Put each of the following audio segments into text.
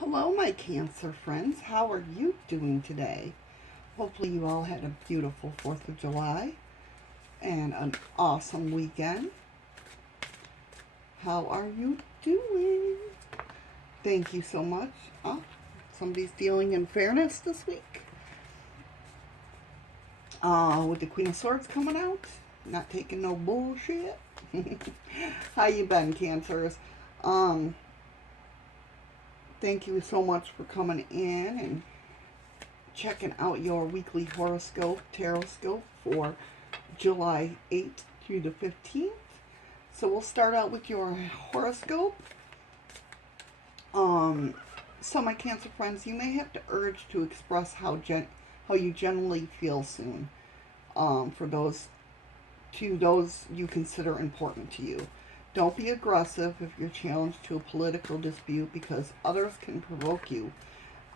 Hello, my Cancer friends. How are you doing today? Hopefully, you all had a beautiful 4th of July and an awesome weekend. How are you doing? Thank you so much. Oh, somebody's dealing in fairness this week. With the Queen of Swords coming out. Not taking no bullshit. How you been, Cancers? Um, Thank you so much for coming in and checking out your weekly horoscope, taroscope for July 8th through the 15th. So we'll start out with your horoscope. So my Cancer friends, you may have the urge to express how you generally feel soon. For those you consider important to you. Don't be aggressive if you're challenged to a political dispute because others can provoke you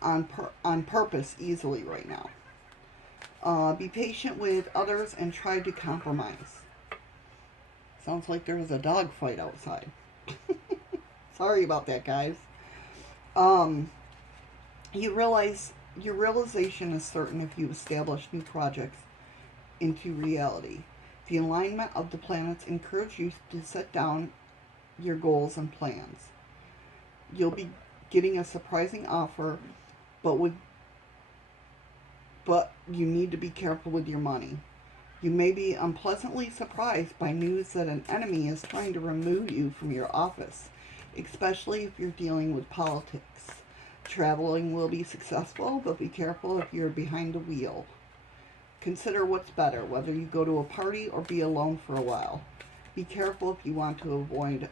on purpose easily right now. Be patient with others and try to compromise. Sounds like there's a dog fight outside. Sorry about that, guys. Um, your realization is certain if you establish new projects into reality. The alignment of the planets encourage you to set down your goals and plans. You'll be getting a surprising offer, but you need to be careful with your money. You may be unpleasantly surprised by news that an enemy is trying to remove you from your office, especially if you're dealing with politics. Traveling will be successful, but be careful if you're behind the wheel. Consider what's better, whether you go to a party or be alone for a while. Be careful if you want to avoid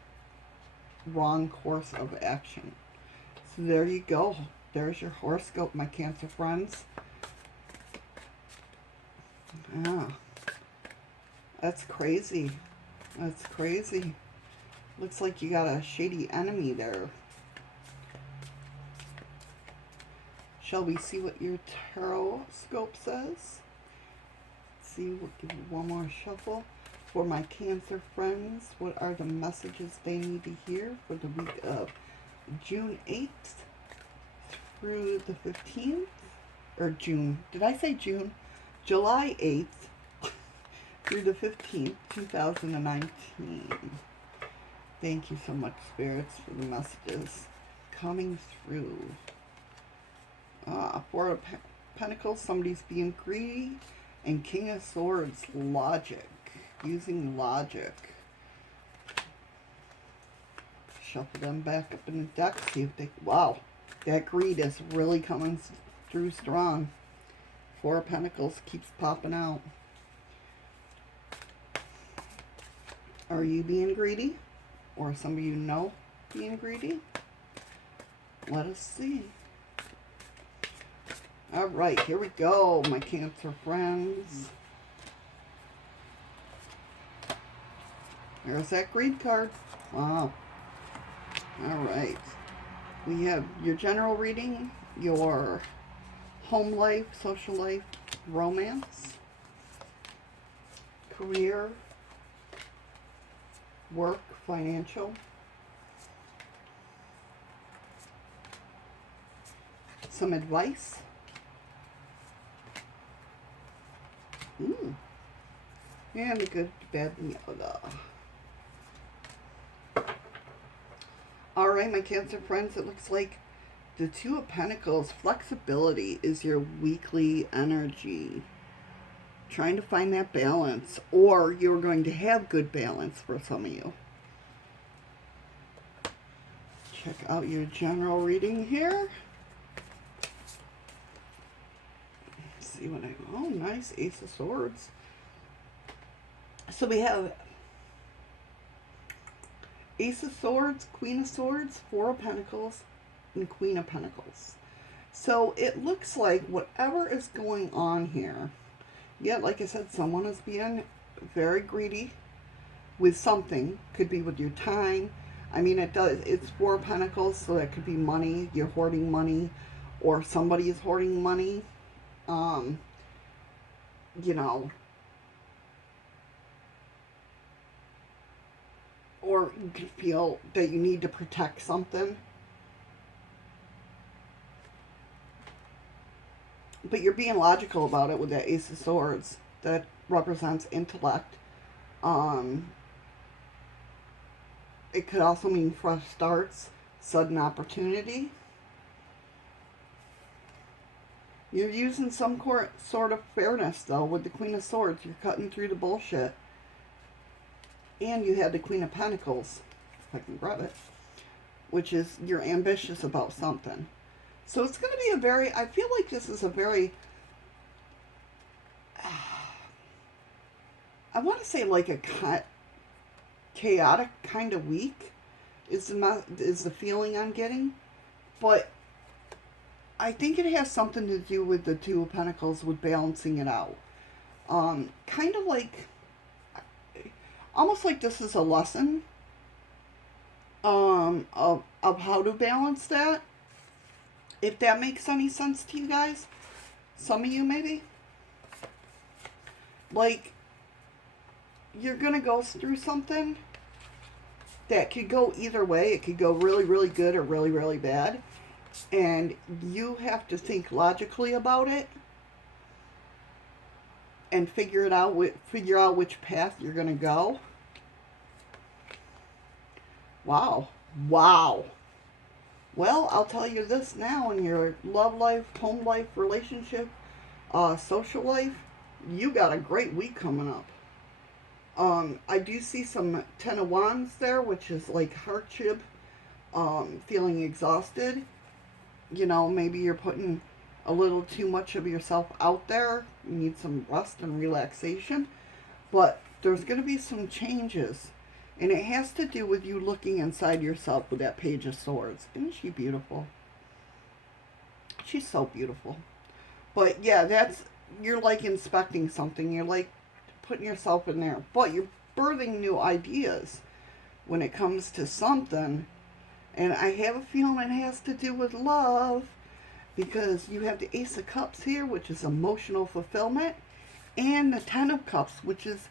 wrong course of action. So there you go. There's your horoscope, my Cancer friends. Yeah. That's crazy. That's crazy. Looks like you got a shady enemy there. Shall we see what your tarot scope says? See, we'll give you one more shuffle. For my Cancer friends, what are the messages they need to hear for the week of June 8th through the 15th? Or June. Did I say June? July 8th through the 15th, 2019. Thank you so much, spirits, for the messages coming through. Four of Pentacles, somebody's being greedy. And King of Swords, logic. Using logic. Shuffle them back up in the deck. See if they... Wow. That greed is really coming through strong. Four of Pentacles keeps popping out. Are you being greedy? Or somebody you know being greedy? Let us see. Alright, here we go, my Cancer friends. There's that greed card. Wow. Alright. We have your general reading, your home life, social life, romance, career, work, financial, some advice, and the good, bad, and the other. Alright, my Cancer friends, it looks like the Two of Pentacles, flexibility is your weekly energy. Trying to find that balance, or you're going to have good balance for some of you. Check out your general reading here. See what oh, nice, Ace of Swords. So we have Ace of Swords, Queen of Swords, Four of Pentacles, and Queen of Pentacles. So it looks like whatever is going on here, yet like I said, someone is being very greedy with something. Could be with your time. I mean, it's Four of Pentacles, so that could be money. You're hoarding money, or somebody is hoarding money. You know, or you could feel that you need to protect something. but you're being logical about it with that Ace of Swords. That represents intellect. Um, it could also mean fresh starts, sudden opportunity. You're using some sort of fairness, though, with the Queen of Swords. You're cutting through the bullshit. And you have the Queen of Pentacles, if I can grab it, which is you're ambitious about something. So it's going to be a very, I feel like this is a very, I want to say like a chaotic kind of week is the feeling I'm getting. But I think it has something to do with the Two of Pentacles, with balancing it out. Kind of like, almost like this is a lesson of how to balance that. If that makes any sense to you guys. Some of you maybe. Like, you're going to go through something that could go either way. It could go really, really good or really, really bad. And you have to think logically about it and figure out which path you're going to go. Wow. Wow. Well, I'll tell you this now, in your love life, home life, relationship, social life, you got a great week coming up. I do see some Ten of Wands there, which is like hardship, feeling exhausted. You know, maybe you're putting a little too much of yourself out there. You need some rest and relaxation. But there's going to be some changes. And it has to do with you looking inside yourself with that Page of Swords. Isn't she beautiful? She's so beautiful. But yeah, you're like inspecting something. You're like putting yourself in there. But you're birthing new ideas when it comes to something. And I have a feeling it has to do with love, because you have the Ace of Cups here, which is emotional fulfillment, and the Ten of Cups, which is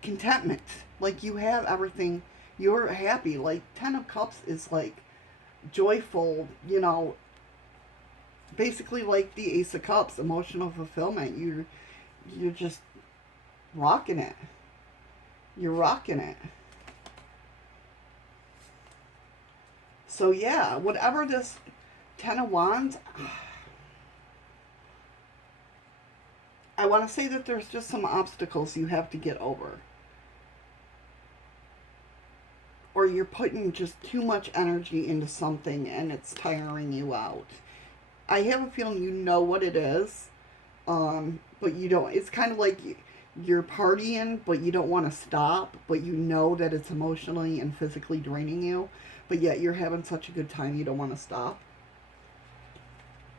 contentment. Like, you have everything, you're happy. Like, Ten of Cups is like joyful, you know, basically like the Ace of Cups, emotional fulfillment. You're just rocking it. You're rocking it. So yeah, whatever this Ten of Wands, I want to say that there's just some obstacles you have to get over. Or you're putting just too much energy into something and it's tiring you out. I have a feeling you know what it is, but you don't. It's kind of like you're partying, but you don't want to stop, but you know that it's emotionally and physically draining you, but yet you're having such a good time you don't want to stop.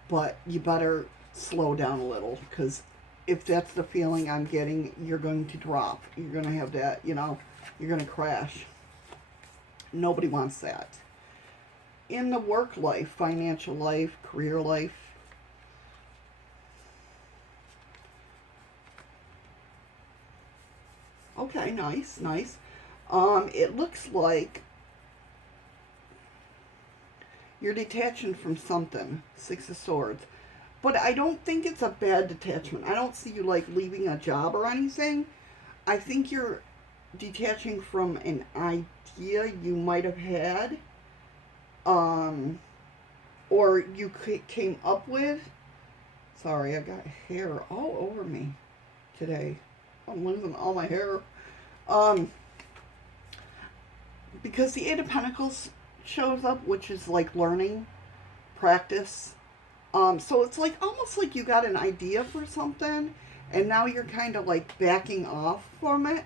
But you better slow down a little, because if that's the feeling I'm getting, you're going to drop. You're going to have that, you know, you're going to crash. Nobody wants that. In the work life, financial life, career life, okay, nice, nice. It looks like you're detaching from something, Six of Swords. But I don't think it's a bad detachment. I don't see you like leaving a job or anything. I think you're detaching from an idea you might have had, or you came up with. Sorry, I got hair all over me today. I'm losing all my hair. Because the Eight of Pentacles shows up, which is like learning, practice. So it's like almost like you got an idea for something, and now you're kind of like backing off from it.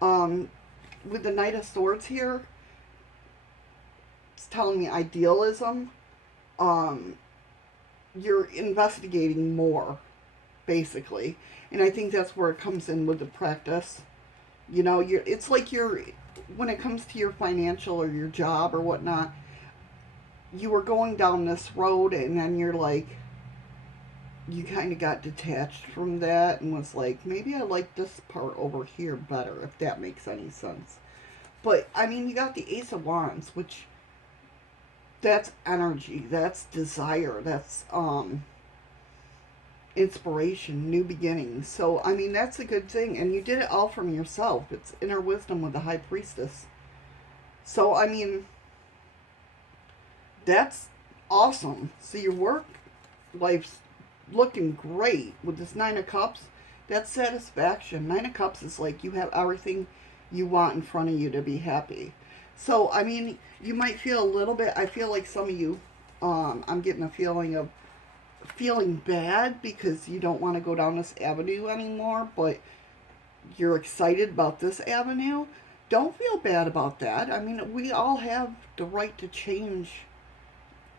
With the Knight of Swords here, it's telling me idealism. You're investigating more, basically. And I think that's where it comes in with the practice. You know, it's like when it comes to your financial or your job or whatnot, you were going down this road and then you're like, you kind of got detached from that and was like, maybe I like this part over here better, if that makes any sense. But, I mean, you got the Ace of Wands, which, that's energy, that's desire, that's, inspiration, new beginnings. So, I mean, that's a good thing. And you did it all from yourself. It's inner wisdom with the high priestess. So, I mean, that's awesome. So, your work life's looking great with this Nine of Cups. That's satisfaction. Nine of Cups is like you have everything you want in front of you to be happy. So, I mean, you might feel a little bit, I feel like some of you, I'm getting a feeling of feeling bad because you don't want to go down this avenue anymore, but you're excited about this avenue. Don't feel bad about that. I mean, we all have the right to change,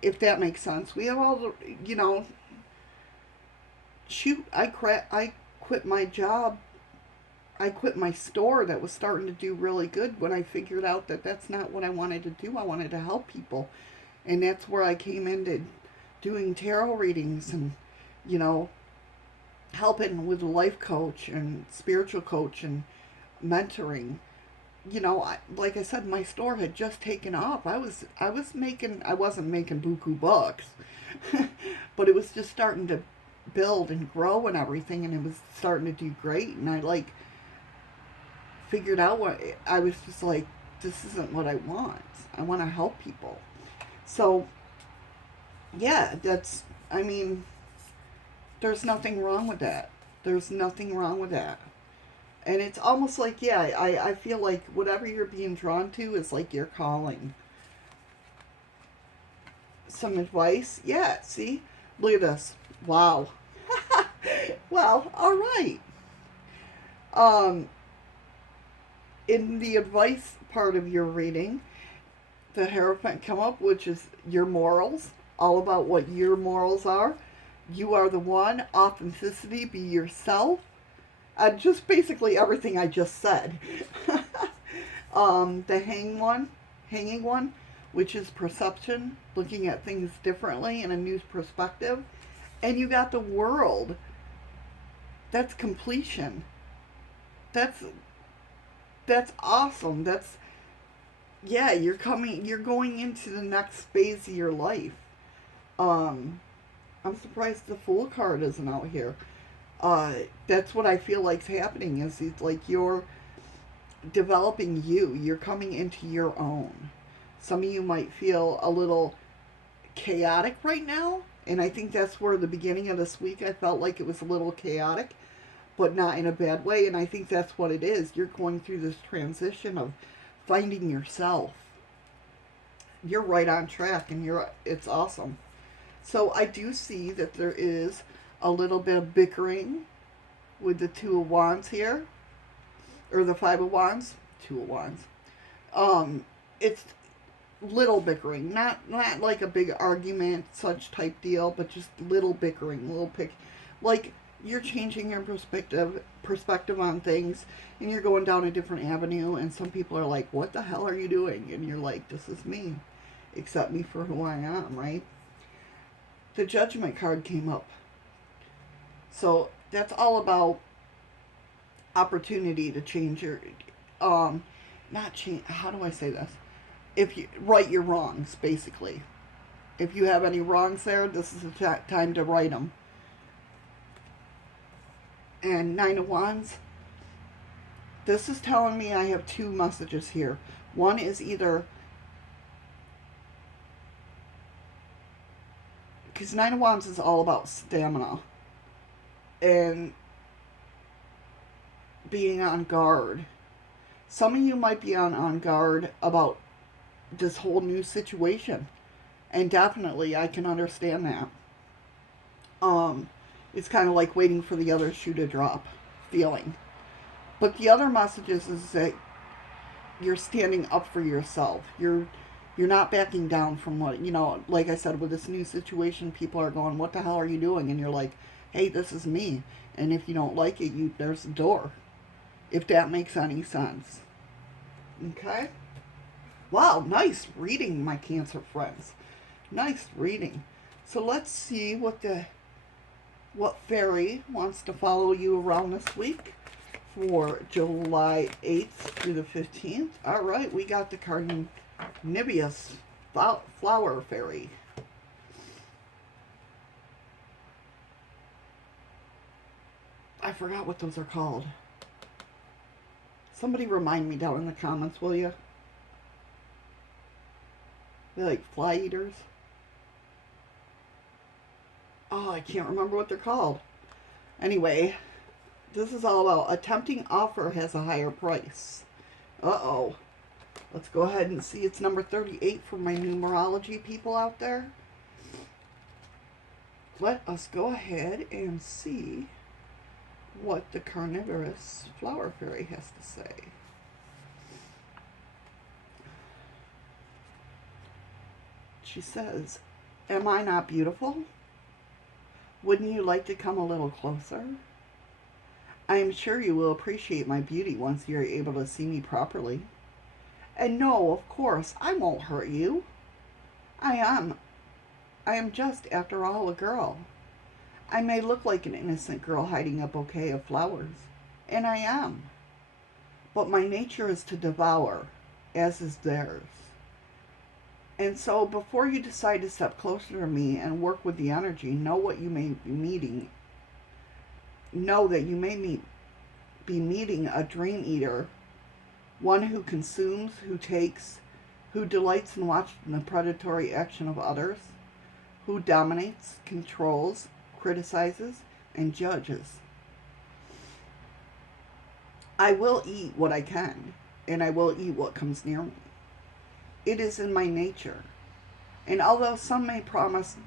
if that makes sense. We have all the, shoot, I quit my job. I quit my store that was starting to do really good when I figured out that that's not what I wanted to do. I wanted to help people. And that's where I came into doing tarot readings and, you know, helping with a life coach and spiritual coach and mentoring. Like I said, my store had just taken off. I wasn't making buku bucks, but it was just starting to build and grow and everything, and it was starting to do great. And I figured out what I was just like, this isn't what I want. I want to help people. So, yeah, there's nothing wrong with that. There's nothing wrong with that. And it's almost like, yeah, I feel like whatever you're being drawn to is like your calling. Some advice? Yeah, see? Look at this. Wow. Well, all right. In the advice part of your reading, the Hierophant come up, which is your morals, all about what your morals are. You are the one, authenticity, be yourself. Just basically everything I just said. The hanging one, which is perception, looking at things differently in a new perspective. And you got the World. That's completion. That's awesome. You're going into the next phase of your life. I'm surprised the Fool card isn't out here. That's what I feel like's happening is it's like you're developing you're coming into your own. Some of you might feel a little chaotic right now, and I think that's where the beginning of this week I felt like it was a little chaotic, but not in a bad way. And I think that's what it is. You're going through this transition of finding yourself. You're right on track, and it's awesome. So I do see that there is a little bit of bickering with the Two of Wands here, or the Five of Wands, Two of Wands. It's little bickering, not like a big argument, such type deal, but just little bickering, like you're changing your perspective on things, and you're going down a different avenue, and some people are like, what the hell are you doing? And you're like, this is me. Accept me for who I am, right? The Judgment card came up. So that's all about opportunity to change your, not change, how do I say this? If you right your wrongs, basically. If you have any wrongs there, this is the time to right them. And Nine of Wands, this is telling me I have two messages here. One is either, because Nine of Wands is all about stamina and being on guard. Some of you might be on guard about this whole new situation, and definitely I can understand that. It's kind of like waiting for the other shoe to drop feeling. But the other message is that you're standing up for yourself. You're not backing down from what, like I said, with this new situation, people are going, what the hell are you doing? And you're like, hey, this is me. And if you don't like it, there's a door. If that makes any sense. Okay? Wow, nice reading, my Cancer friends. Nice reading. So let's see what fairy wants to follow you around this week for July 8th through the 15th. All right, we got the Carnivorous Flower Fairy. I forgot what those are called. Somebody remind me down in the comments, will you? They're like fly eaters. Oh, I can't remember what they're called. Anyway, this is all about a tempting offer has a higher price. Uh-oh. Let's go ahead and see. It's number 38 for my numerology people out there. Let us go ahead and see what the carnivorous flower fairy has to say. She says, "Am I not beautiful? Wouldn't you like to come a little closer? I am sure you will appreciate my beauty once you are able to see me properly. And no, of course, I won't hurt you. I am just, after all, a girl. I may look like an innocent girl hiding a bouquet of flowers, and I am. But my nature is to devour, as is theirs. And so, before you decide to step closer to me and work with the energy, know that you may be meeting a dream eater, one who consumes, who takes, who delights in watching the predatory action of others, who dominates, controls, criticizes, and judges. I will eat what I can, and I will eat what comes near me. It is in my nature, and although some may promise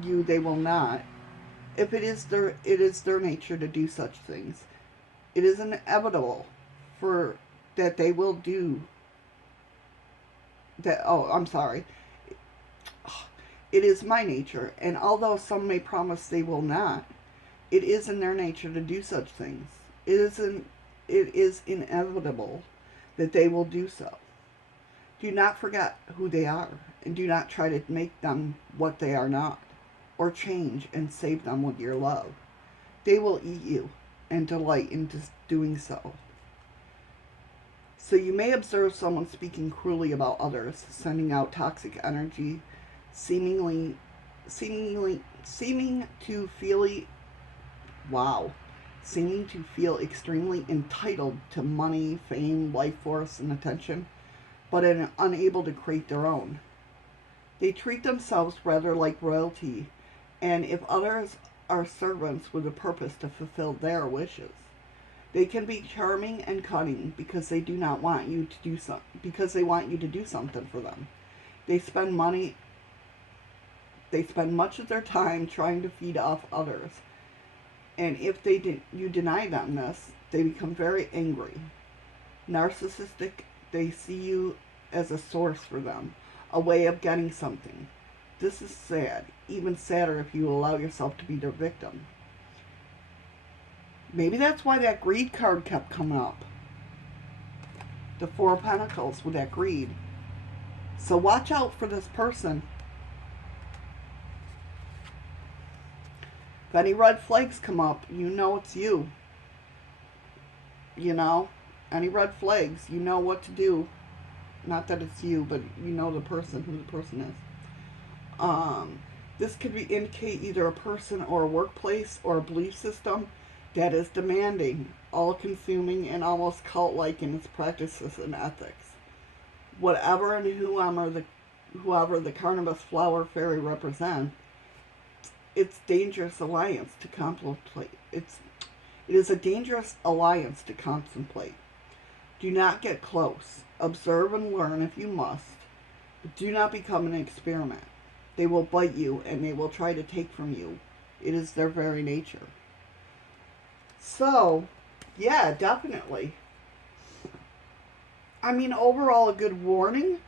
you they will not, if it is their nature to do such things, it is inevitable for that they will do that. Oh, I'm sorry. It is my nature, and although some may promise they will not, it is in their nature to do such things. It is inevitable that they will do so. Do not forget who they are, and do not try to make them what they are not, or change and save them with your love. They will eat you and delight in doing so. So you may observe someone speaking cruelly about others, sending out toxic energy, seeming to feel extremely entitled to money, fame, life force, and attention, but unable to create their own. They treat themselves rather like royalty, and if others are servants with a purpose to fulfill their wishes. They can be charming and cunning because they do not want you to do something, because they want you to do something for them. They spend much of their time trying to feed off others, and if you deny them this, they become very angry. Narcissistic, they see you as a source for them, a way of getting something. This is sad, even sadder if you allow yourself to be their victim. Maybe that's why that greed card kept coming up. The Four of Pentacles with that greed. So watch out for this person. If any red flags come up, you know it's you. You know, any red flags, you know what to do. Not that it's you, but you know the person, who the person is. This could indicate either a person or a workplace or a belief system that is demanding, all-consuming, and almost cult-like in its practices and ethics. Whatever and whoever the carnivorous flower fairy represents, it's dangerous alliance to contemplate. It is a dangerous alliance to contemplate. Do not get close. Observe and learn if you must, but do not become an experiment. They will bite you and they will try to take from you. It is their very nature. So, yeah, definitely. I mean, overall a good warning.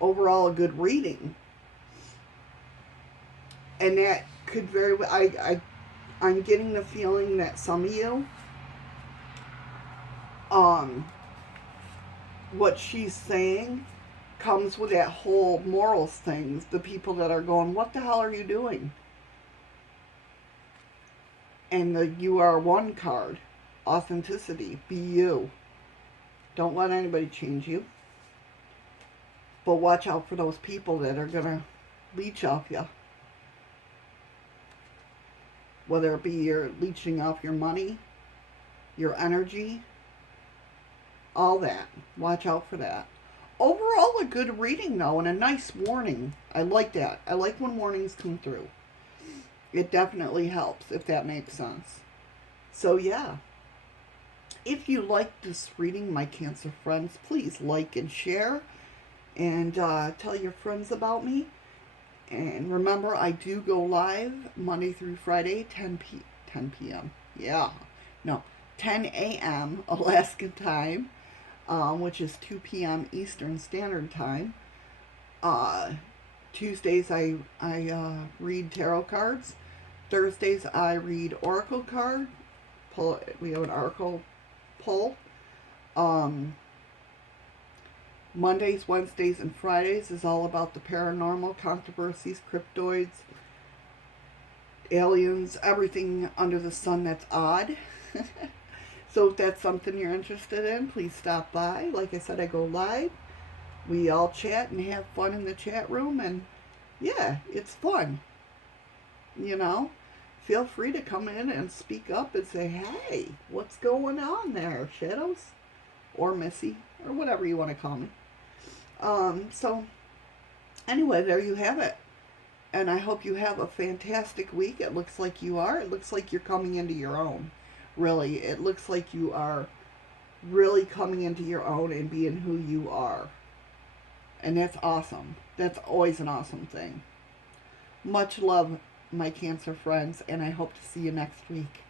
Overall a good reading. And that could very well, I'm getting the feeling that some of you, what she's saying comes with that whole morals thing. The people that are going, what the hell are you doing? And the You Are One card, authenticity, be you. Don't let anybody change you. But watch out for those people that are going to leech off you. whether it be you're leeching off your money, your energy, all that. Watch out for that. Overall, a good reading, though, and a nice warning. I like that. I like when warnings come through. It definitely helps, if that makes sense. So, yeah. If you like this reading, my Cancer friends, please like and share. And tell your friends about me. And remember, I do go live Monday through Friday, 10 p.m. Yeah. No, 10 a.m. Alaskan Time, which is 2 p.m. Eastern Standard Time. Tuesdays, I read tarot cards. Thursdays, I read oracle card. We have an oracle pull. Mondays, Wednesdays, and Fridays is all about the paranormal, controversies, cryptoids, aliens, everything under the sun that's odd. So if that's something you're interested in, please stop by. Like I said, I go live. We all chat and have fun in the chat room, and yeah, it's fun. You know, feel free to come in and speak up and say, hey, what's going on there, Shadows? Or Missy, or whatever you want to call me. So, anyway, there you have it. And I hope you have a fantastic week. It looks like you are. It looks like you're coming into your own. Really, it looks like you are really coming into your own and being who you are. And that's awesome. That's always an awesome thing. Much love, my Cancer friends, and I hope to see you next week.